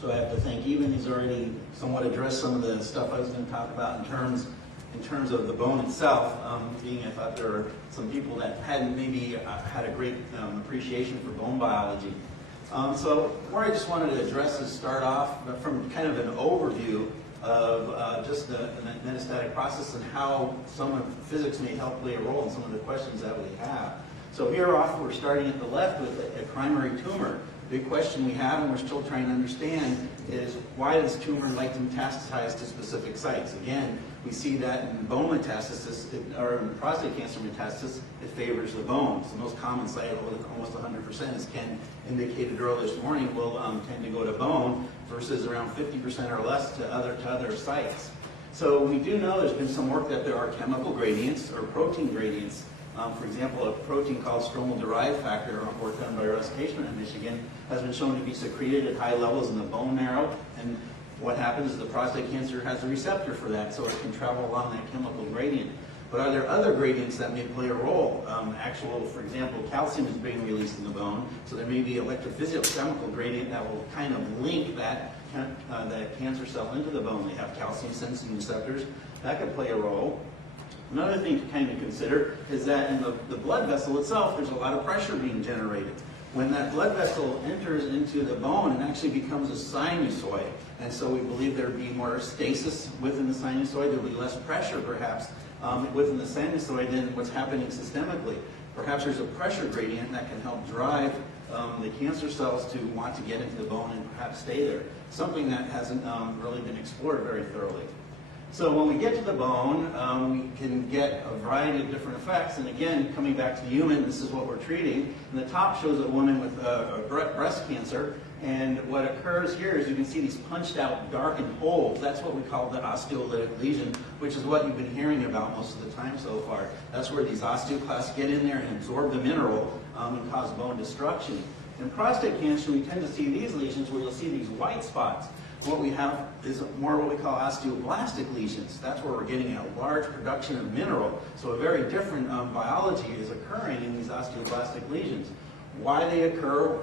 So I have to think, even he's already somewhat addressed some of the stuff I was going to talk about in terms of the bone itself, being I thought there were some people that hadn't maybe had a great appreciation for bone biology. So where I just wanted to address is start off from kind of an overview of just the metastatic process and how some of physics may help play a role in some of the questions that we have. So here off, we're starting at the left with a primary tumor. The big question we have, and we're still trying to understand, is why does tumor like to metastasize to specific sites? Again, we see that in bone metastasis, or in prostate cancer metastasis, it favors the bone. So the most common site, almost 100%, as Ken indicated earlier this morning, will tend to go to bone, versus around 50% or less to other sites. So we do know there's been some work that there are chemical gradients or protein gradients. For example, a protein called stromal-derived factor, work done by Russ Caseman in Michigan, has been shown to be secreted at high levels in the bone marrow. And what happens is the prostate cancer has a receptor for that, so it can travel along that chemical gradient. But are there other gradients that may play a role? For example, calcium is being released in the bone, so there may be electrophysiological gradient that will kind of link that cancer cell into the bone. They have calcium-sensing receptors. That could play a role. Another thing to kind of consider is that in the blood vessel itself, there's a lot of pressure being generated. When that blood vessel enters into the bone, it actually becomes a sinusoid. And so we believe there would be more stasis within the sinusoid. There would be less pressure, perhaps, within the sinusoid than what's happening systemically. Perhaps there's a pressure gradient that can help drive the cancer cells to want to get into the bone and perhaps stay there. Something that hasn't really been explored very thoroughly. So when we get to the bone, we can get a variety of different effects. And again, coming back to the human, this is what we're treating. And the top shows a woman with breast cancer. And what occurs here is you can see these punched out darkened holes. That's what we call the osteolytic lesion, which is what you've been hearing about most of the time so far. That's where these osteoclasts get in there and absorb the mineral and cause bone destruction. In prostate cancer, we tend to see these lesions where you'll see these white spots. What we have is more what we call osteoblastic lesions. That's where we're getting a large production of mineral. So a very different biology is occurring in these osteoblastic lesions. Why they occur,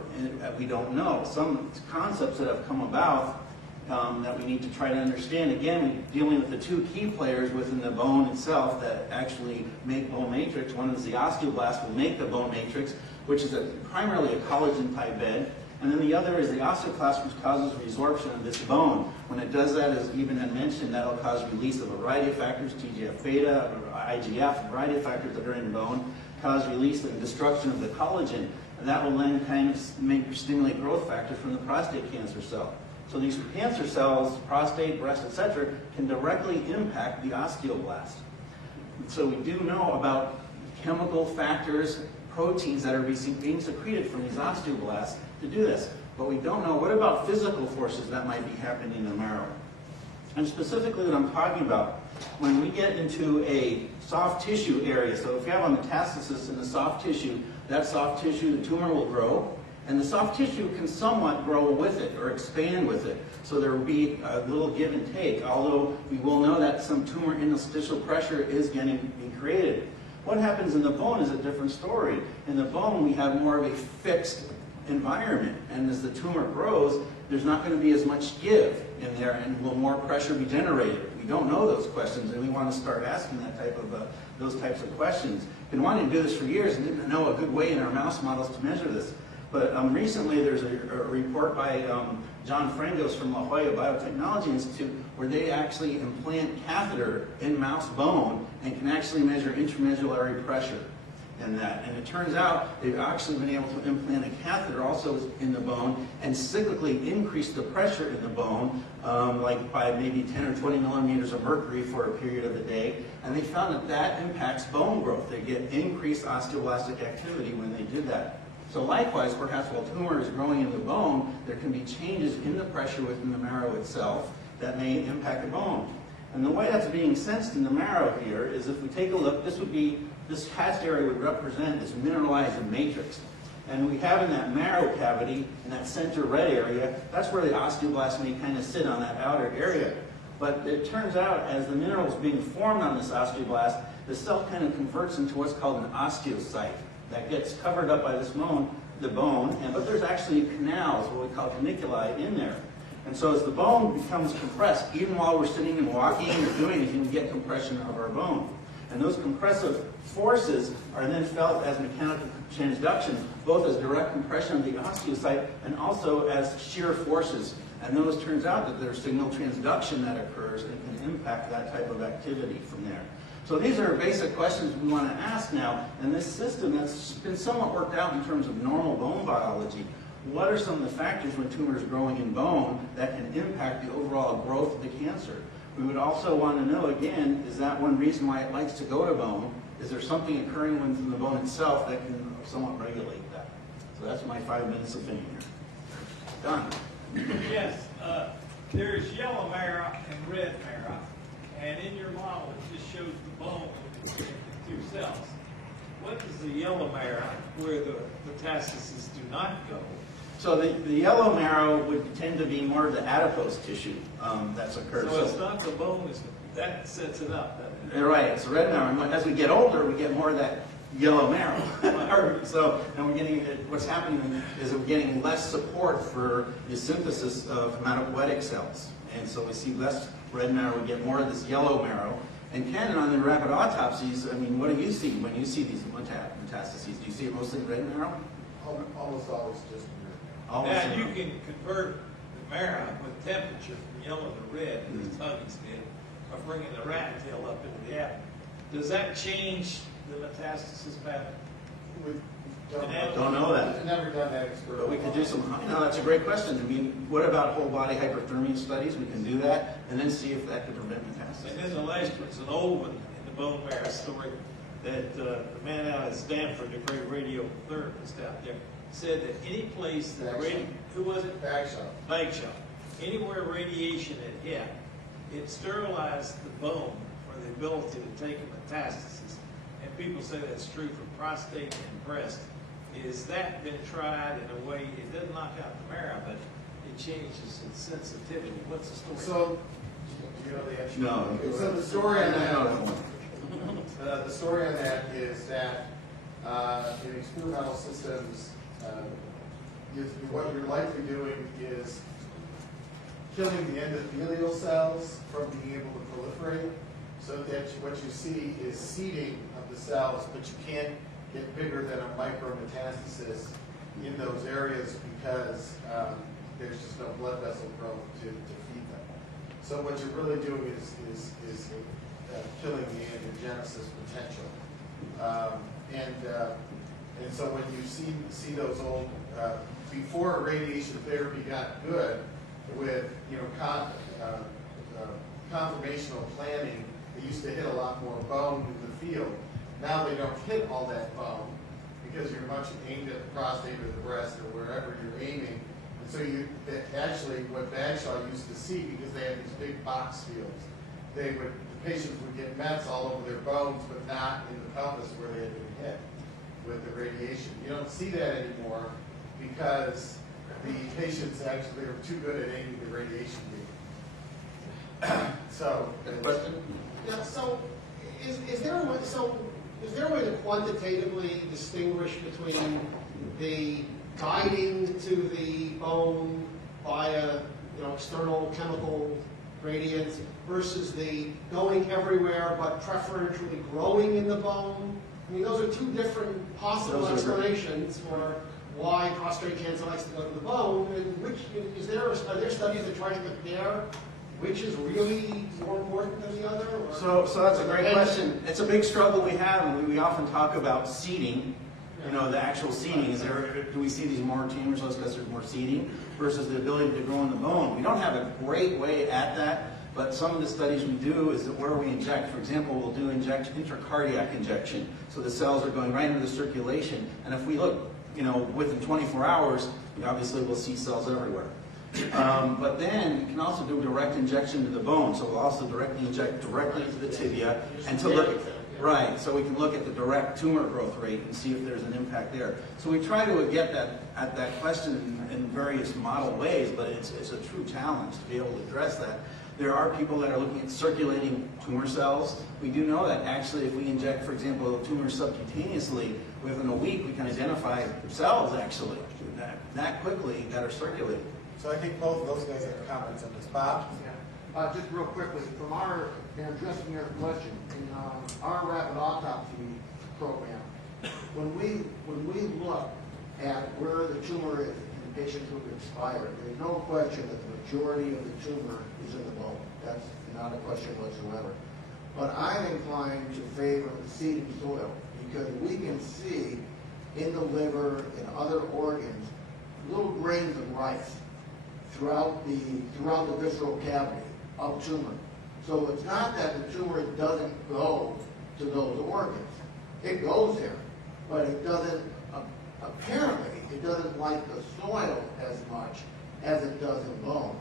we don't know. Some concepts that have come about that we need to try to understand. Again, we're dealing with the two key players within the bone itself that actually make bone matrix. One is the osteoblast will make the bone matrix, which is primarily a collagen-type bed. And then the other is the osteoclast, which causes resorption of this bone. When it does that, as even had mentioned, that will cause release of a variety of factors, TGF-beta, IGF, a variety of factors that are in bone, cause release and destruction of the collagen. And that will then kind of stimulate growth factors from the prostate cancer cell. So these cancer cells, prostate, breast, etc., can directly impact the osteoblast. So we do know about chemical factors, proteins that are being secreted from these osteoblasts to do this. But we don't know, what about physical forces that might be happening in the marrow? And specifically what I'm talking about, when we get into a soft tissue area, so if you have a metastasis in the soft tissue, that soft tissue, the tumor will grow, and the soft tissue can somewhat grow with it or expand with it. So there will be a little give and take, although we will know that some tumor interstitial pressure is being created. What happens in the bone is a different story. In the bone, we have more of a fixed environment, and as the tumor grows, there's not going to be as much give in there, and will more pressure be generated? We don't know those questions, and we want to start asking those types of questions. Been wanting to do this for years and didn't know a good way in our mouse models to measure this. But recently there's a report by John Frangos from La Jolla Biotechnology Institute where they actually implant catheter in mouse bone and can actually measure intramedullary pressure in that. And it turns out they've actually been able to implant a catheter also in the bone and cyclically increase the pressure in the bone, like by maybe 10 or 20 millimeters of mercury for a period of the day. And they found that that impacts bone growth. They get increased osteoblastic activity when they did that. So likewise, perhaps while tumor is growing in the bone, there can be changes in the pressure within the marrow itself that may impact the bone. And the way that's being sensed in the marrow here is if we take a look, this hatched area would represent this mineralized matrix. And we have in that marrow cavity, in that center red area, that's where the osteoblast may kind of sit on that outer area. But it turns out as the mineral is being formed on this osteoblast, the cell kind of converts into what's called an osteocyte. That gets covered up by this bone, but there's actually canals, what we call caniculi, in there. And so as the bone becomes compressed, even while we're sitting and walking or doing anything, we get compression of our bone. And those compressive forces are then felt as mechanical transduction, both as direct compression of the osteocyte and also as shear forces. And those turns out that there's signal transduction that occurs and can impact that type of activity from there. So these are basic questions we want to ask now. And this system that's been somewhat worked out in terms of normal bone biology. What are some of the factors when tumor is growing in bone that can impact the overall growth of the cancer? We would also want to know, again, is that one reason why it likes to go to bone? Is there something occurring within the bone itself that can somewhat regulate that? So that's my 5 minutes of fame here. Done. Yes, there's yellow marrow and red marrow, and in your model it just shows the bone with the two cells. What is the yellow marrow where the metastases do not go? So the yellow marrow would tend to be more of the adipose tissue that's occurred. So it's not the bone, that sets it up. You're right, it's the red marrow. And as we get older, we get more of that yellow marrow. So, and we're getting, what's happening is we're getting less support for the synthesis of hematopoietic cells. And so we see less red marrow, we get more of this yellow marrow. And Ken, on the rapid autopsies, I mean, what do you see when you see these metastases? Do you see it mostly red marrow? Almost always just Now you can convert the marrow with temperature from yellow to red, as Tuggies did, by bringing the rat tail up into the abdomen. Does that change the metastasis pattern? We Don't know that. We've never done that experiment. But we could do some, that's a great question. I mean, what about whole body hyperthermia studies? We can do that and then see if that could prevent metastasis. And then the last one's an old one in the bone marrow story that the man out at Stanford, the great radiotherapist out there, said that any place that who was it? Bagshot. Anywhere radiation had hit, it sterilized the bone for the ability to take a metastasis. And people say that's true for prostate and breast. Is that been tried in a way, it doesn't knock out the marrow, but it changes its sensitivity? What's the story? So, do you know the answer? No. So the story on that, the story on that is that in experimental systems, what you're likely doing is killing the endothelial cells from being able to proliferate, so that what you see is seeding of the cells, but you can't get bigger than a micrometastasis in those areas because there's just no blood vessel growth to feed them. So what you're really doing is killing the angiogenesis potential. And so when you see those old, before radiation therapy got good with conformational planning, they used to hit a lot more bone in the field. Now they don't hit all that bone because you're much aimed at the prostate or the breast or wherever you're aiming. And so actually what Bagshaw used to see, because they had these big box fields, the patients would get mets all over their bones, but not in the pelvis where they had been hit with the radiation. You don't see that anymore because the patients actually are too good at aiming the radiation beam. So, Question? Yeah, so is there a way to quantitatively distinguish between the guiding to the bone via external chemical gradients versus the going everywhere but preferentially growing in the bone? I mean, those are two different possible explanations for why prostate cancer likes to go to the bone. And are there studies that try to compare which is really more important than the other? So that's a great question. It's a big struggle we have, and we often talk about seeding. The actual seeding. Do we see these more tumors because there's more seeding versus the ability to grow in the bone? We don't have a great way at that, but some of the studies we do is that where we inject, for example, we'll do intracardiac injection. So the cells are going right into the circulation, and if we look, within 24 hours, obviously we'll see cells everywhere. But then you can also do direct injection to the bone. So we'll also directly inject directly into the tibia and to look right. So we can look at the direct tumor growth rate and see if there's an impact there. So we try to get at that question in various model ways, but it's a true challenge to be able to address that. There are people that are looking at circulating tumor cells. We do know that actually if we inject, for example, a tumor subcutaneously, within a week we can identify cells actually that quickly that are circulating. So I think both of those guys have comments on this. Bob? Yeah. Just real quickly, from our, and addressing your question, in our rapid autopsy program, when we look at where the tumor is in patients who have expired, there's no question that the majority of the tumor is in the bone. That's not a question whatsoever. But I'm inclined to favor seeding soil because we can see in the liver and other organs little grains of rice throughout the visceral cavity of tumor. So it's not that the tumor doesn't go to those organs. It goes there, but it doesn't, apparently, it doesn't like the soil as much as it does in bone.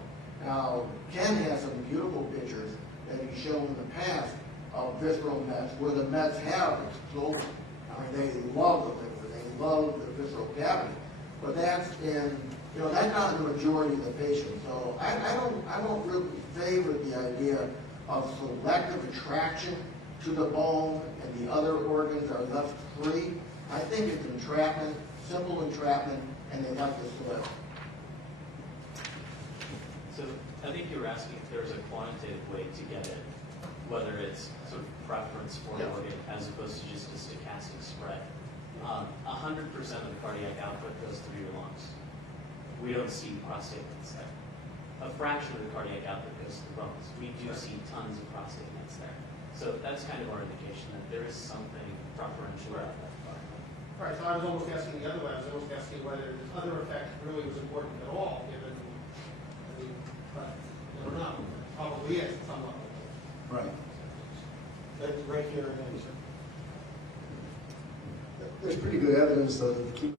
Now, Ken has some beautiful pictures that he's shown in the past of visceral mets, where the mets have exploded. I mean, they love the liver, they love the visceral cavity. But that's in, that's not the majority of the patients. So I don't really favor the idea of selective attraction to the bone and the other organs are left free. I think it's entrapment, simple entrapment, and they like the soil. So I think you were asking if there's a quantitative way to get it, whether it's sort of preference for an organ as opposed to just a stochastic spread. 100% of the cardiac output goes through your lungs. We don't see prostate mets there. A fraction of the cardiac output goes to the bones. We do see tons of prostate mets there. So that's kind of our indication that there is something preferential about that part. Right, so I was almost asking the other way, I was almost asking whether this other effect really was important at all, given, but I don't know, probably is at some level. Right. Right here. There's pretty good evidence that